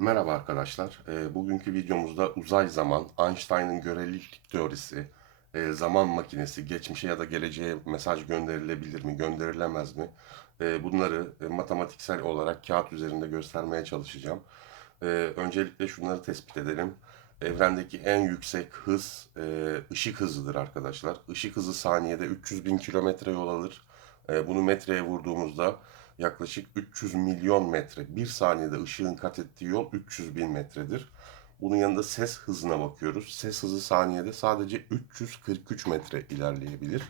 Merhaba arkadaşlar. Ee, bugünkü videomuzda uzay zaman, Einstein'ın görelilik teorisi, e, zaman makinesi, geçmişe ya da geleceğe mesaj gönderilebilir mi, gönderilemez mi? E, bunları e, matematiksel olarak kağıt üzerinde göstermeye çalışacağım. E, öncelikle şunları tespit edelim. Evrendeki en yüksek hız e, ışık hızıdır arkadaşlar. Işık hızı saniyede 300 bin kilometre yol alır. E, bunu metreye vurduğumuzda yaklaşık 300 milyon metre. Bir saniyede ışığın kat ettiği yol 300 bin metredir. Bunun yanında ses hızına bakıyoruz. Ses hızı saniyede sadece 343 metre ilerleyebilir.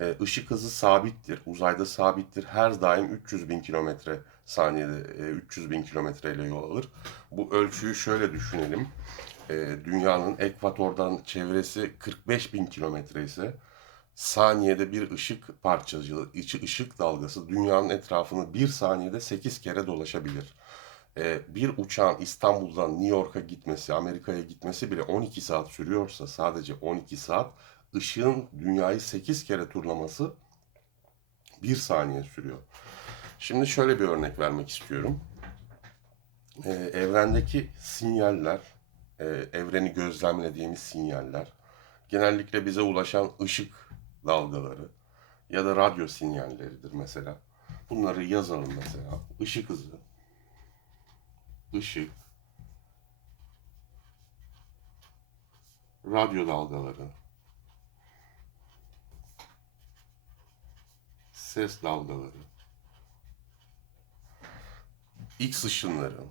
Ee, ışık hızı sabittir. Uzayda sabittir. Her daim 300 bin kilometre saniyede e, 300 bin kilometre ile yol alır. Bu ölçüyü şöyle düşünelim. Ee, dünyanın ekvatordan çevresi 45 bin kilometre ise saniyede bir ışık parçacığı, içi ışık dalgası dünyanın etrafını bir saniyede 8 kere dolaşabilir. Ee, bir uçağın İstanbul'dan New York'a gitmesi, Amerika'ya gitmesi bile 12 saat sürüyorsa sadece 12 saat, ışığın dünyayı 8 kere turlaması bir saniye sürüyor. Şimdi şöyle bir örnek vermek istiyorum. Ee, evrendeki sinyaller, e, evreni gözlemlediğimiz sinyaller, genellikle bize ulaşan ışık dalgaları ya da radyo sinyalleridir mesela. Bunları yazalım mesela. Işık hızı, ışık, radyo dalgaları, ses dalgaları, X ışınları,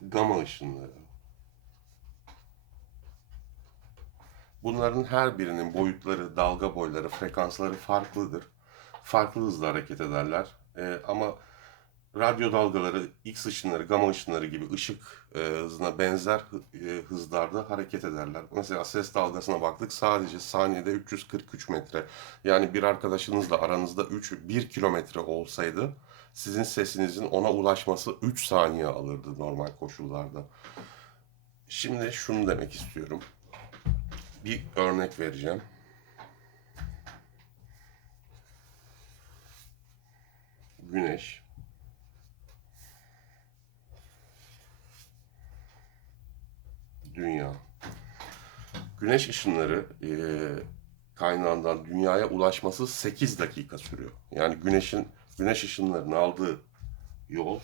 gama ışınları. Bunların her birinin boyutları, dalga boyları, frekansları farklıdır. Farklı hızla hareket ederler. Ee, ama radyo dalgaları, X ışınları, gama ışınları gibi ışık e, hızına benzer e, hızlarda hareket ederler. Mesela ses dalgasına baktık sadece saniyede 343 metre. Yani bir arkadaşınızla aranızda 3, 1 kilometre olsaydı sizin sesinizin ona ulaşması 3 saniye alırdı normal koşullarda. Şimdi şunu demek istiyorum. Bir örnek vereceğim. Güneş. Dünya. Güneş ışınları e, kaynağından dünyaya ulaşması 8 dakika sürüyor. Yani güneşin güneş ışınlarının aldığı yol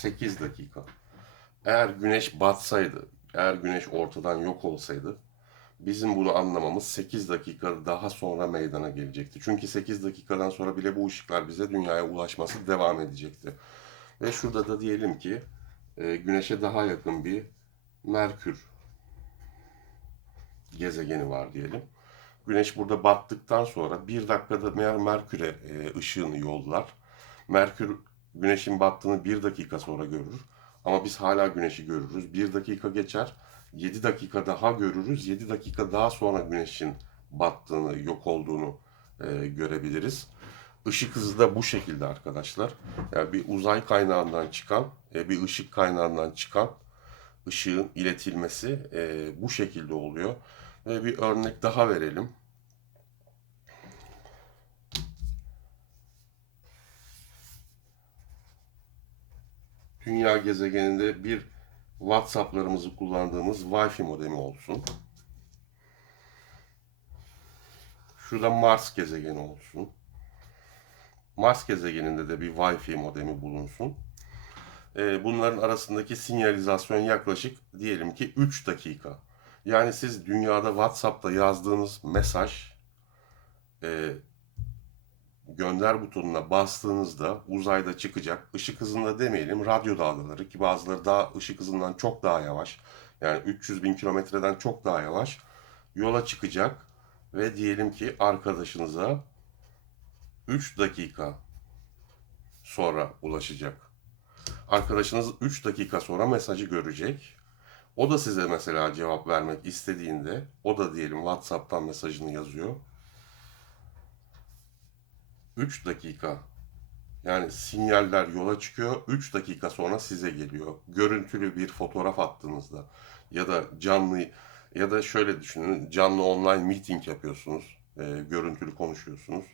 8 dakika. Eğer güneş batsaydı, eğer güneş ortadan yok olsaydı bizim bunu anlamamız 8 dakika daha sonra meydana gelecekti. Çünkü 8 dakikadan sonra bile bu ışıklar bize dünyaya ulaşması devam edecekti. Ve şurada da diyelim ki e, güneşe daha yakın bir Merkür gezegeni var diyelim. Güneş burada battıktan sonra bir dakikada Merkür'e e, ışığını yollar. Merkür güneşin battığını bir dakika sonra görür. Ama biz hala güneşi görürüz. Bir dakika geçer. 7 dakika daha görürüz. 7 dakika daha sonra güneşin battığını, yok olduğunu e, görebiliriz. Işık hızı da bu şekilde arkadaşlar. Yani bir uzay kaynağından çıkan, e, bir ışık kaynağından çıkan ışığın iletilmesi e, bu şekilde oluyor. Ve bir örnek daha verelim. Dünya gezegeninde bir WhatsApp'larımızı kullandığımız Wi-Fi modemi olsun. Şurada Mars gezegeni olsun. Mars gezegeninde de bir Wi-Fi modemi bulunsun. Ee, bunların arasındaki sinyalizasyon yaklaşık diyelim ki 3 dakika. Yani siz dünyada WhatsApp'ta yazdığınız mesaj e, gönder butonuna bastığınızda uzayda çıkacak ışık hızında demeyelim radyo dalgaları ki bazıları daha ışık hızından çok daha yavaş yani 300 bin kilometreden çok daha yavaş yola çıkacak ve diyelim ki arkadaşınıza 3 dakika sonra ulaşacak. Arkadaşınız 3 dakika sonra mesajı görecek. O da size mesela cevap vermek istediğinde o da diyelim WhatsApp'tan mesajını yazıyor. 3 dakika yani sinyaller yola çıkıyor 3 dakika sonra size geliyor. Görüntülü bir fotoğraf attığınızda ya da canlı Ya da şöyle düşünün, canlı online meeting yapıyorsunuz, e, görüntülü konuşuyorsunuz.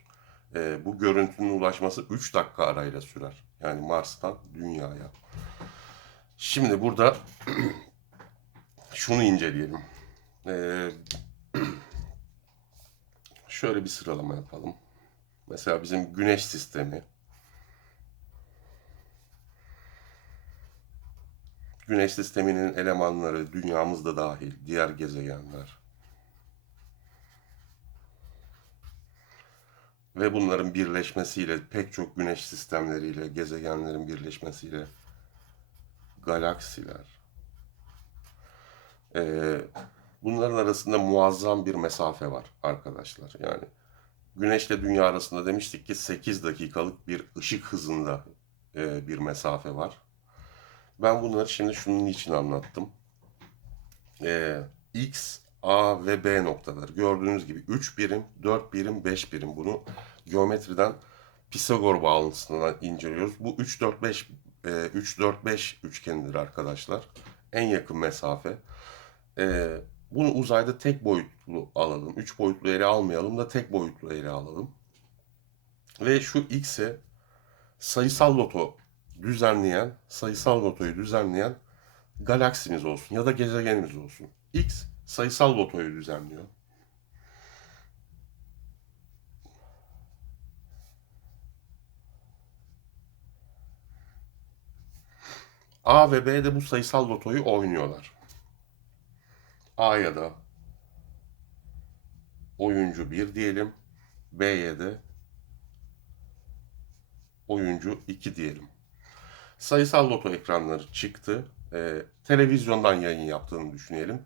E, bu görüntünün ulaşması 3 dakika arayla sürer. Yani Mars'tan Dünya'ya. Şimdi burada şunu inceleyelim. E, şöyle bir sıralama yapalım. Mesela bizim Güneş sistemi. Güneş sisteminin elemanları, dünyamız da dahil, diğer gezegenler. Ve bunların birleşmesiyle, pek çok güneş sistemleriyle, gezegenlerin birleşmesiyle galaksiler. Ee, bunların arasında muazzam bir mesafe var arkadaşlar. Yani Güneşle Dünya arasında demiştik ki 8 dakikalık bir ışık hızında e, bir mesafe var. Ben bunları şimdi şunun için anlattım. Ee, X, A ve B noktaları. Gördüğünüz gibi 3 birim, 4 birim, 5 birim. Bunu geometriden Pisagor bağıntısından inceliyoruz. Bu 3, 4, 5, e, 3, 4, 5 üçgenidir arkadaşlar. En yakın mesafe. Ee, bunu uzayda tek boyutlu alalım. 3 boyutlu ele almayalım da tek boyutlu ele alalım. Ve şu X'e sayısal loto düzenleyen, sayısal lotoyu düzenleyen galaksimiz olsun ya da gezegenimiz olsun. X sayısal lotoyu düzenliyor. A ve B de bu sayısal lotoyu oynuyorlar. A'ya da oyuncu 1 diyelim. B'ye de oyuncu 2 diyelim. Sayısal loto ekranları çıktı. Ee, televizyondan yayın yaptığını düşünelim.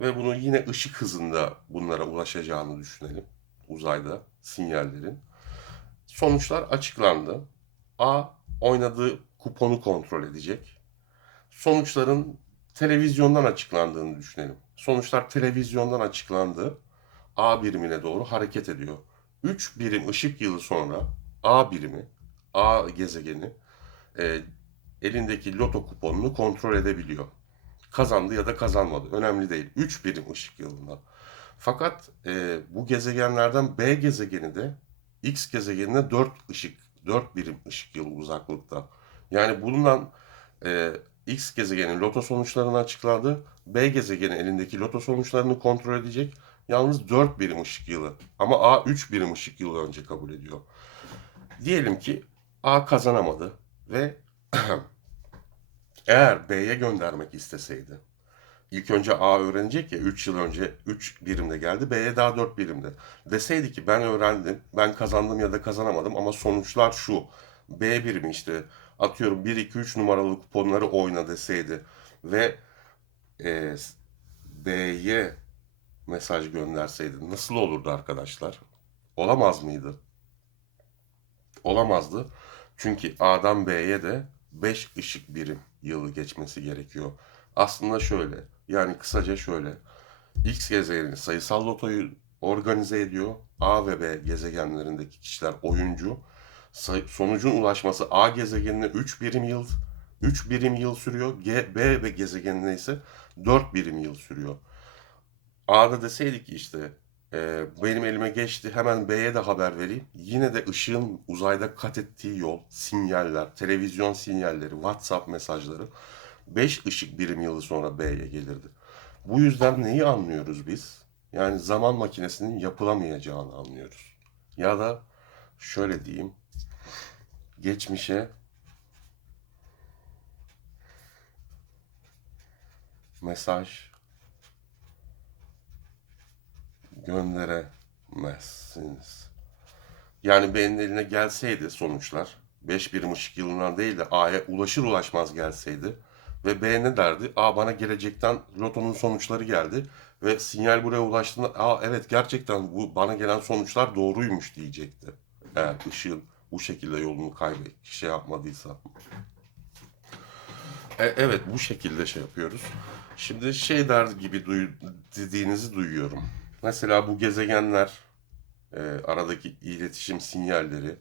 Ve bunu yine ışık hızında bunlara ulaşacağını düşünelim. Uzayda sinyallerin. Sonuçlar açıklandı. A oynadığı kuponu kontrol edecek. Sonuçların televizyondan açıklandığını düşünelim. Sonuçlar televizyondan açıklandı. A birimine doğru hareket ediyor. 3 birim ışık yılı sonra A birimi, A gezegeni e, elindeki loto kuponunu kontrol edebiliyor. Kazandı ya da kazanmadı. Önemli değil. 3 birim ışık yılında. Fakat e, bu gezegenlerden B gezegeni de X gezegenine 4 ışık, 4 birim ışık yılı uzaklıkta. Yani bulunan e, X gezegenin loto sonuçlarını açıkladı. B gezegeni elindeki loto sonuçlarını kontrol edecek. Yalnız 4 birim ışık yılı. Ama A 3 birim ışık yılı önce kabul ediyor. Diyelim ki A kazanamadı ve eğer B'ye göndermek isteseydi. İlk önce A öğrenecek ya 3 yıl önce 3 birimde geldi. B'ye daha 4 birimde. Deseydi ki ben öğrendim, ben kazandım ya da kazanamadım ama sonuçlar şu. B birimi işte atıyorum 1, 2, 3 numaralı kuponları oyna deseydi ve e, B'ye mesaj gönderseydi nasıl olurdu arkadaşlar? Olamaz mıydı? Olamazdı. Çünkü A'dan B'ye de 5 ışık birim yılı geçmesi gerekiyor. Aslında şöyle, yani kısaca şöyle. X gezegeni sayısal lotoyu organize ediyor. A ve B gezegenlerindeki kişiler oyuncu. Sonucun ulaşması A gezegenine 3 birim yıl 3 birim yıl sürüyor. G, B ve gezegenine ise 4 birim yıl sürüyor. A'da deseydik işte e, benim elime geçti hemen B'ye de haber vereyim. Yine de ışığın uzayda kat ettiği yol, sinyaller, televizyon sinyalleri, WhatsApp mesajları 5 ışık birim yılı sonra B'ye gelirdi. Bu yüzden neyi anlıyoruz biz? Yani zaman makinesinin yapılamayacağını anlıyoruz. Ya da şöyle diyeyim, geçmişe mesaj gönderemezsiniz. Yani benim eline gelseydi sonuçlar 5 birim ışık yılından değil de A'ya ulaşır ulaşmaz gelseydi ve B ne derdi? A bana gelecekten lotonun sonuçları geldi ve sinyal buraya ulaştığında Aa evet gerçekten bu bana gelen sonuçlar doğruymuş diyecekti. Eğer ışığın bu şekilde yolunu kaybet şey yapmadıysa. E, evet bu şekilde şey yapıyoruz. Şimdi şey der gibi duy- dediğinizi duyuyorum. Mesela bu gezegenler e, aradaki iletişim sinyalleri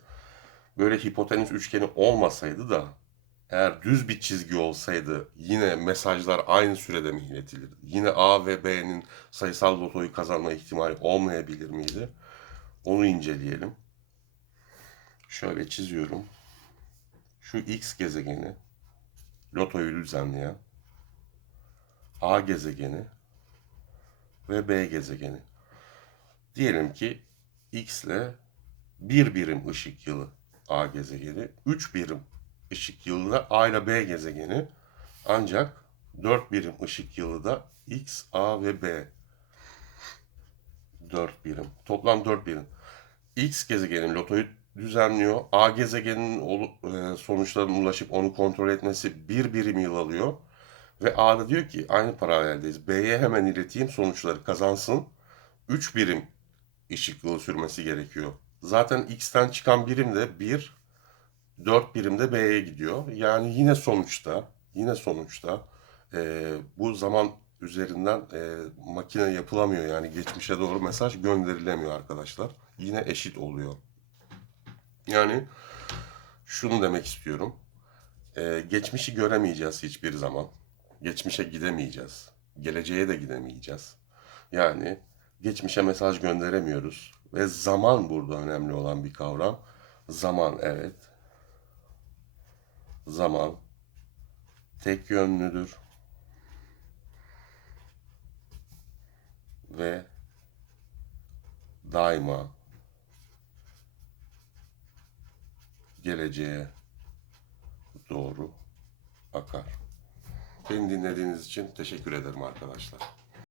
böyle hipotenüs üçgeni olmasaydı da eğer düz bir çizgi olsaydı yine mesajlar aynı sürede mi iletilir? Yine A ve B'nin sayısal lotoyu kazanma ihtimali olmayabilir miydi? Onu inceleyelim. Şöyle çiziyorum. Şu X gezegeni lotoyu düzenleyen A gezegeni ve B gezegeni. Diyelim ki X ile 1 birim ışık yılı A gezegeni, 3 birim ışık yılı da A ile B gezegeni. Ancak 4 birim ışık yılı da X, A ve B. 4 birim. Toplam 4 birim. X gezegenin lotoyu düzenliyor. A gezegenin olu- e, sonuçlarına ulaşıp onu kontrol etmesi bir birim yıl alıyor. Ve A da diyor ki aynı paraleldeyiz. B'ye hemen ileteyim sonuçları kazansın. 3 birim ışık yılı sürmesi gerekiyor. Zaten X'ten çıkan birim de 1, 4 birim de B'ye gidiyor. Yani yine sonuçta, yine sonuçta e, bu zaman üzerinden e, makine yapılamıyor. Yani geçmişe doğru mesaj gönderilemiyor arkadaşlar. Yine eşit oluyor. Yani şunu demek istiyorum. E, geçmişi göremeyeceğiz hiçbir zaman. Geçmişe gidemeyeceğiz. Geleceğe de gidemeyeceğiz. Yani geçmişe mesaj gönderemiyoruz. Ve zaman burada önemli olan bir kavram. Zaman evet. Zaman tek yönlüdür. Ve daima geleceğe doğru akar. Beni dinlediğiniz için teşekkür ederim arkadaşlar.